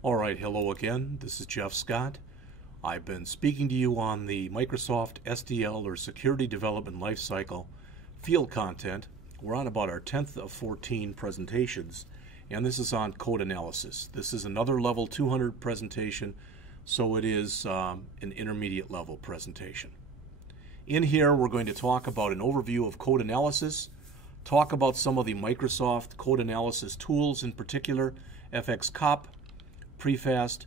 All right, hello again. This is Jeff Scott. I've been speaking to you on the Microsoft SDL or Security Development Lifecycle field content. We're on about our 10th of 14 presentations, and this is on code analysis. This is another level 200 presentation, so it is an intermediate level presentation. In here, we're going to talk about an overview of code analysis, talk about some of the Microsoft code analysis tools, in particular, FxCop, PREFast,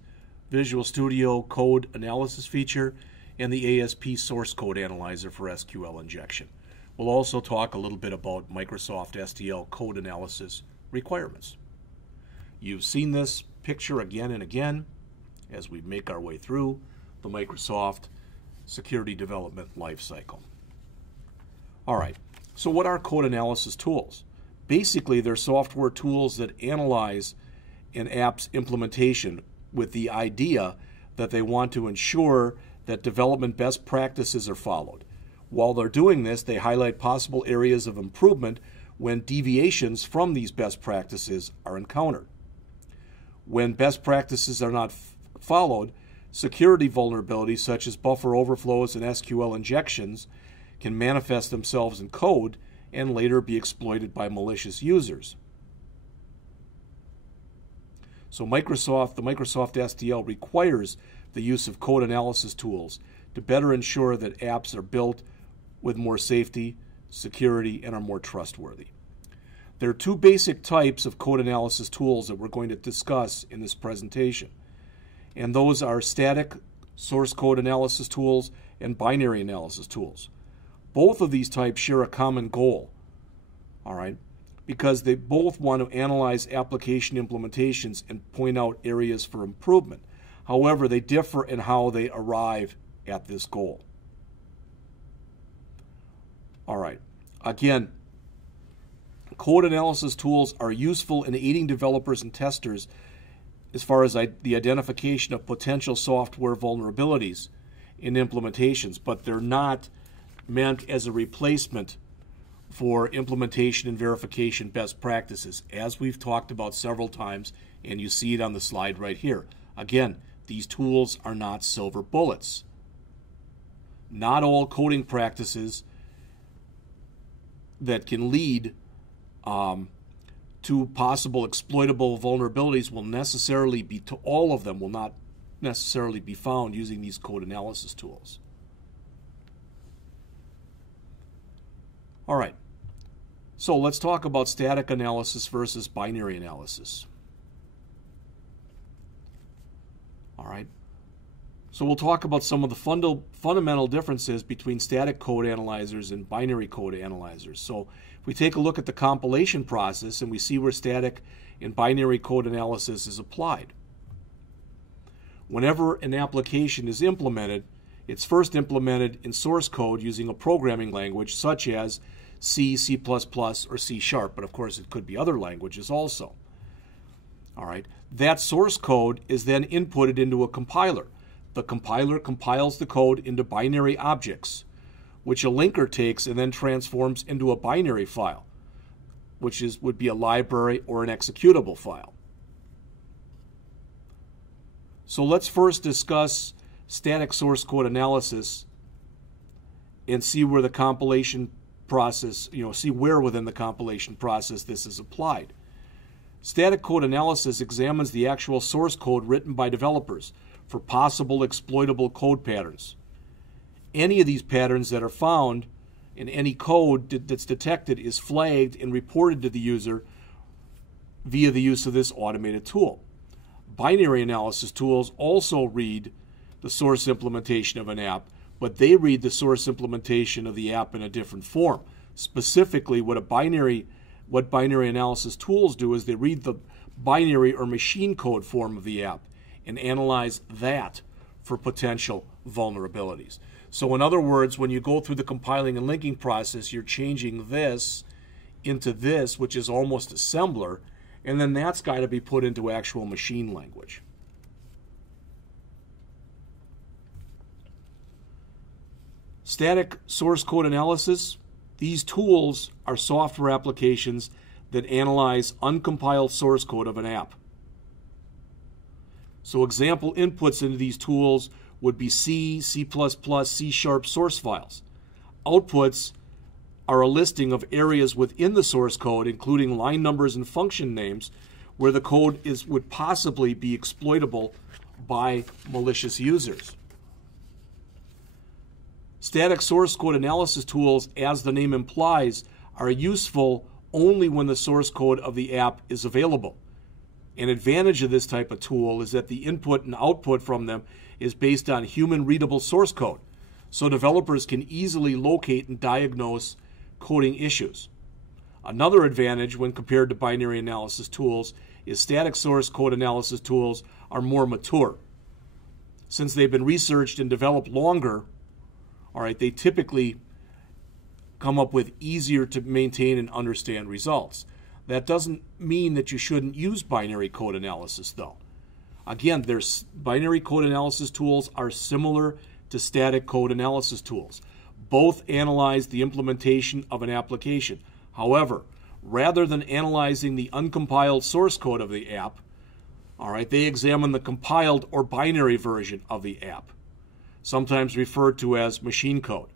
Visual Studio Code Analysis feature, and the ASP Source Code Analyzer for SQL injection. We'll also talk a little bit about Microsoft SDL code analysis requirements. You've seen this picture again and again as we make our way through the Microsoft Security Development Lifecycle. All right, so what are code analysis tools? Basically, they're software tools that analyze an app's implementation with the idea that they want to ensure that development best practices are followed. While they're doing this, they highlight possible areas of improvement when deviations from these best practices are encountered. When best practices are not followed, security vulnerabilities such as buffer overflows and SQL injections can manifest themselves in code and later be exploited by malicious users. So the Microsoft SDL requires the use of code analysis tools to better ensure that apps are built with more safety, security, and are more trustworthy. There are two basic types of code analysis tools that we're going to discuss in this presentation, and those are static source code analysis tools and binary analysis tools. Both of these types share a common goal, all right? Because they both want to analyze application implementations and point out areas for improvement. However, they differ in how they arrive at this goal. All right. Again, code analysis tools are useful in aiding developers and testers as far as the identification of potential software vulnerabilities in implementations, but they're not meant as a replacement for implementation and verification best practices, as we've talked about several times, and you see it on the slide right here. Again, these tools are not silver bullets. Not all coding practices that can lead to possible exploitable vulnerabilities will necessarily be, all of them will not necessarily be found using these code analysis tools. All right. So let's talk about static analysis versus binary analysis. All right. So we'll talk about some of the fundamental differences between static code analyzers and binary code analyzers. So if we take a look at the compilation process and we see where static and binary code analysis is applied. Whenever an application is implemented, it's first implemented in source code using a programming language such as C, C++, or C#, but of course it could be other languages also. All right. That source code is then inputted into a compiler. The compiler compiles the code into binary objects, which a linker takes and then transforms into a binary file, which would be a library or an executable file. So let's first discuss static source code analysis and see where the compilation process, see where within the compilation process this is applied. Static code analysis examines the actual source code written by developers for possible exploitable code patterns. Any of these patterns that are found in any code that's detected is flagged and reported to the user via the use of this automated tool. Binary analysis tools also read the source implementation of an app, but they read the source implementation of the app in a different form. Specifically, what binary analysis tools do is they read the binary or machine code form of the app and analyze that for potential vulnerabilities. So in other words, when you go through the compiling and linking process, you're changing this into this, which is almost assembler, and then that's got to be put into actual machine language. Static source code analysis. These tools are software applications that analyze uncompiled source code of an app. So example inputs into these tools would be C, C++, C# source files. Outputs are a listing of areas within the source code, including line numbers and function names, where the code would possibly be exploitable by malicious users. Static source code analysis tools, as the name implies, are useful only when the source code of the app is available. An advantage of this type of tool is that the input and output from them is based on human-readable source code, so developers can easily locate and diagnose coding issues. Another advantage when compared to binary analysis tools is static source code analysis tools are more mature. Since they've been researched and developed longer, they typically come up with easier to maintain and understand results. That doesn't mean that you shouldn't use binary code analysis, though. Again, binary code analysis tools are similar to static code analysis tools. Both analyze the implementation of an application. However, rather than analyzing the uncompiled source code of the app, they examine the compiled or binary version of the app, sometimes referred to as machine code.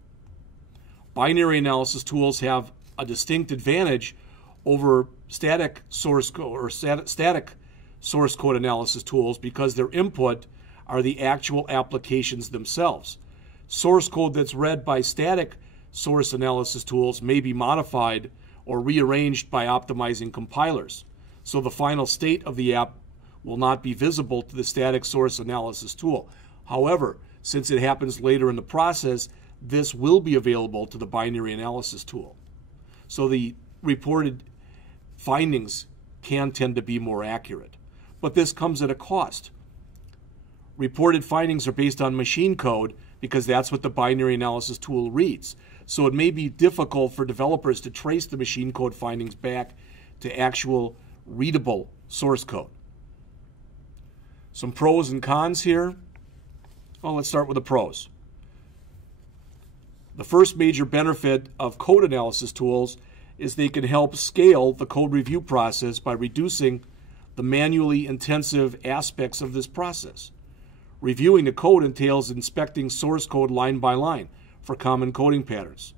Binary analysis tools have a distinct advantage over static source code or static source code analysis tools because their input are the actual applications themselves. Source code that's read by static source analysis tools may be modified or rearranged by optimizing compilers, so the final state of the app will not be visible to the static source analysis tool. However, since it happens later in the process, this will be available to the binary analysis tool. So the reported findings can tend to be more accurate. But this comes at a cost. Reported findings are based on machine code because that's what the binary analysis tool reads. So it may be difficult for developers to trace the machine code findings back to actual readable source code. Some pros and cons here. Well, let's start with the pros. The first major benefit of code analysis tools is they can help scale the code review process by reducing the manually intensive aspects of this process. Reviewing the code entails inspecting source code line by line for common coding patterns.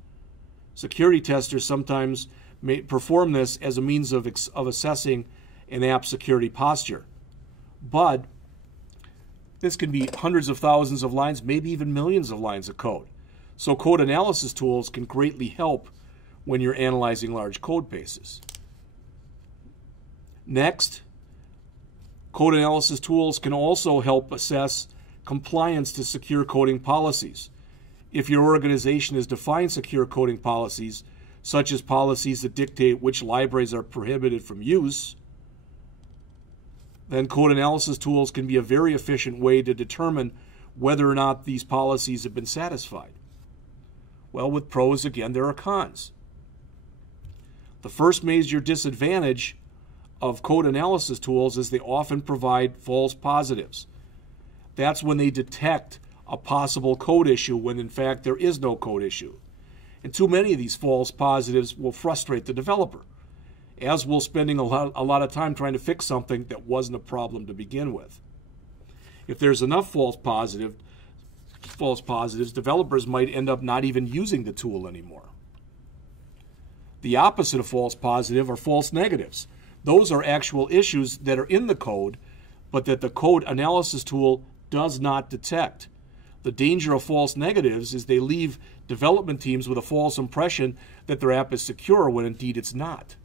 Security testers sometimes may perform this as a means of assessing an app's security posture. But this can be hundreds of thousands of lines, maybe even millions of lines of code. So code analysis tools can greatly help when you're analyzing large code bases. Next, code analysis tools can also help assess compliance to secure coding policies. If your organization has defined secure coding policies, such as policies that dictate which libraries are prohibited from use, then code analysis tools can be a very efficient way to determine whether or not these policies have been satisfied. Well, with pros, again, there are cons. The first major disadvantage of code analysis tools is they often provide false positives. That's when they detect a possible code issue when in fact there is no code issue. And too many of these false positives will frustrate the developer, as will spending a lot of time trying to fix something that wasn't a problem to begin with. If there's enough false positives, developers might end up not even using the tool anymore. The opposite of false positive are false negatives. Those are actual issues that are in the code, but that the code analysis tool does not detect. The danger of false negatives is they leave development teams with a false impression that their app is secure when indeed it's not.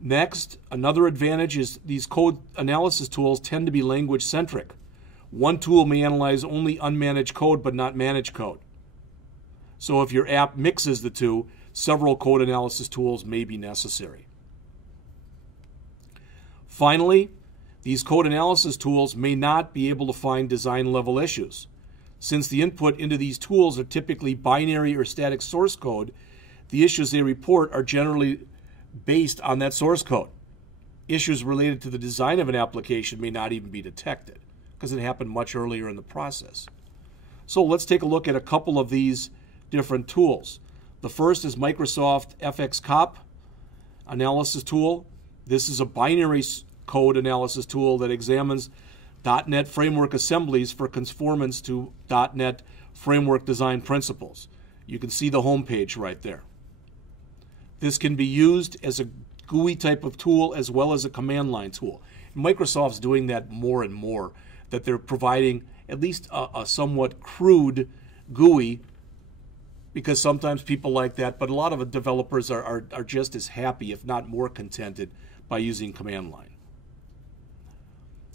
Next, another advantage is these code analysis tools tend to be language-centric. One tool may analyze only unmanaged code but not managed code. So if your app mixes the two, several code analysis tools may be necessary. Finally, these code analysis tools may not be able to find design-level issues. Since the input into these tools are typically binary or static source code, the issues they report are generally based on that source code. Issues related to the design of an application may not even be detected because it happened much earlier in the process. So let's take a look at a couple of these different tools. The first is Microsoft FxCop analysis tool. This is a binary code analysis tool that examines .NET framework assemblies for conformance to .NET framework design principles. You can see the home page right there. This can be used as a GUI type of tool as well as a command line tool. Microsoft's doing that more and more, that they're providing at least a somewhat crude GUI, because sometimes people like that, but a lot of developers are just as happy, if not more contented, by using command line.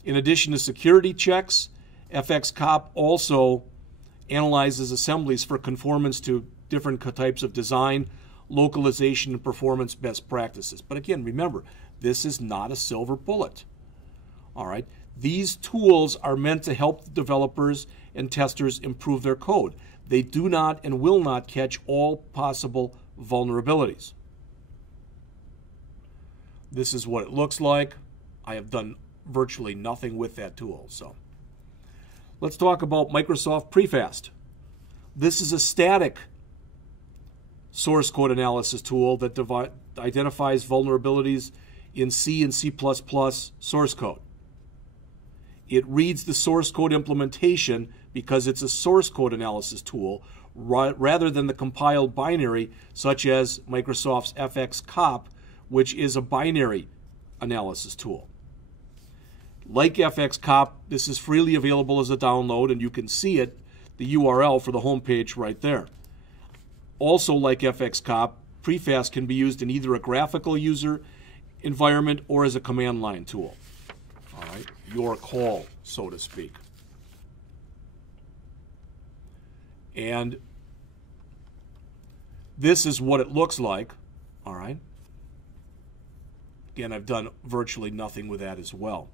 In addition to security checks, FxCop also analyzes assemblies for conformance to different types of design, localization, and performance best practices. But again, remember, this is not a silver bullet. All right? These tools are meant to help developers and testers improve their code. They do not and will not catch all possible vulnerabilities. This is what it looks like. I have done virtually nothing with that tool. So let's talk about Microsoft PREFast. This is a static source code analysis tool that identifies vulnerabilities in C and C++ source code. It reads the source code implementation because it's a source code analysis tool rather than the compiled binary such as Microsoft's FxCop, which is a binary analysis tool. Like FxCop, this is freely available as a download, and you can see it, the URL for the home page right there. Also, like FxCop, PREFast can be used in either a graphical user environment or as a command line tool. All right, your call, so to speak. And this is what it looks like. All right. Again, I've done virtually nothing with that as well.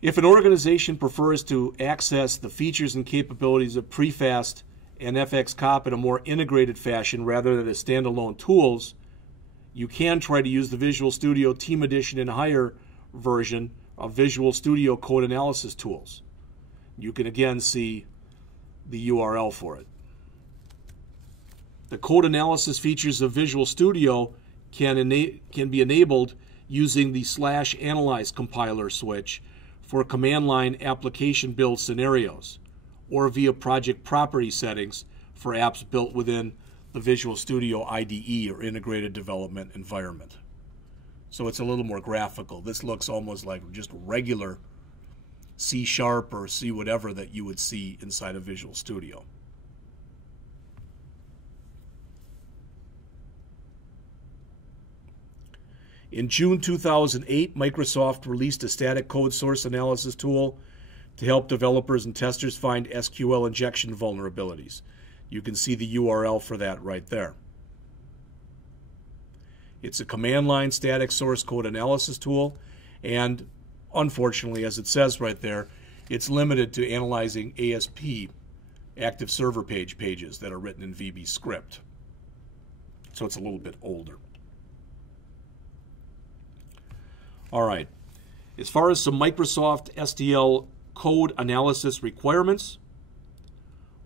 If an organization prefers to access the features and capabilities of PREFast and FxCop in a more integrated fashion rather than as standalone tools, you can try to use the Visual Studio Team Edition and higher version of Visual Studio code analysis tools. You can again see the URL for it. The code analysis features of Visual Studio can be enabled using the /analyze compiler switch for command line application build scenarios, or via project property settings for apps built within the Visual Studio IDE or integrated development environment. So it's a little more graphical. This looks almost like just regular C# or C whatever that you would see inside of Visual Studio. In June 2008, Microsoft released a static code source analysis tool to help developers and testers find SQL injection vulnerabilities. You can see the URL for that right there. It's a command line static source code analysis tool, and unfortunately, as it says right there, it's limited to analyzing ASP, active server pages that are written in VB script. So it's a little bit older. All right, as far as some Microsoft SDL code analysis requirements,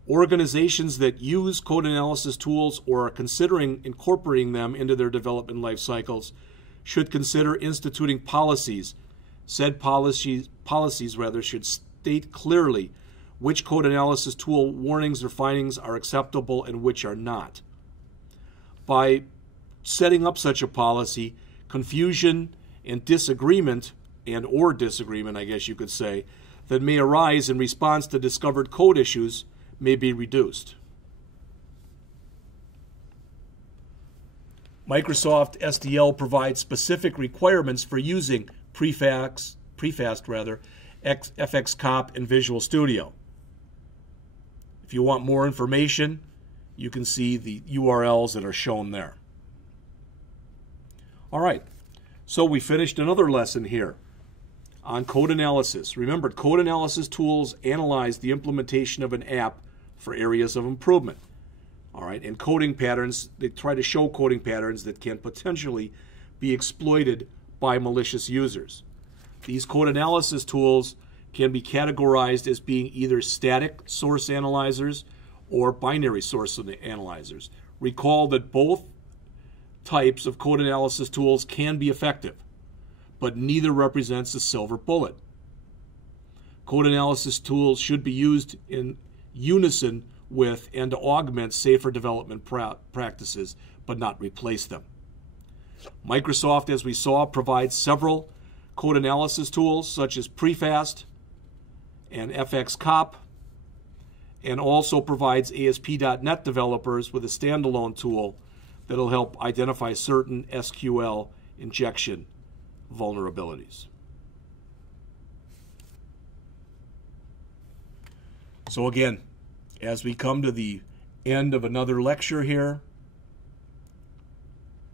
organizations that use code analysis tools or are considering incorporating them into their development life cycles should consider instituting policies. Said policies should state clearly which code analysis tool warnings or findings are acceptable and which are not. By setting up such a policy, confusion and disagreement, I guess you could say, that may arise in response to discovered code issues may be reduced. Microsoft SDL provides specific requirements for using PREFast, FxCop, and Visual Studio. If you want more information, you can see the URLs that are shown there. All right. So we finished another lesson here on code analysis. Remember, code analysis tools analyze the implementation of an app for areas of improvement. All right, and coding patterns, they try to show coding patterns that can potentially be exploited by malicious users. These code analysis tools can be categorized as being either static source analyzers or binary source analyzers. Recall that both types of code analysis tools can be effective, but neither represents a silver bullet. Code analysis tools should be used in unison with and to augment safer development practices, but not replace them. Microsoft, as we saw, provides several code analysis tools such as PREFast and FxCop, and also provides ASP.NET developers with a standalone tool that will help identify certain SQL injection vulnerabilities. So again, as we come to the end of another lecture here,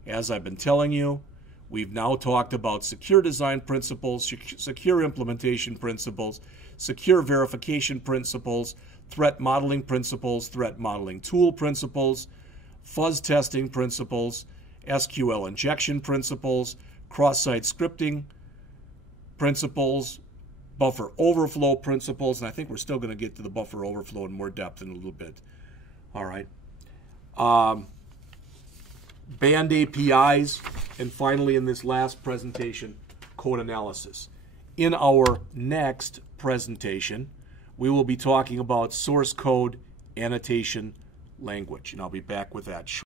as I've been telling you, we've now talked about secure design principles, secure implementation principles, secure verification principles, threat modeling principles, threat modeling tool principles, fuzz testing principles, SQL injection principles, cross-site scripting principles, buffer overflow principles, and I think we're still going to get to the buffer overflow in more depth in a little bit. All right. Banned APIs, and finally in this last presentation, code analysis. In our next presentation, we will be talking about source code annotation language, and I'll be back with that shortly.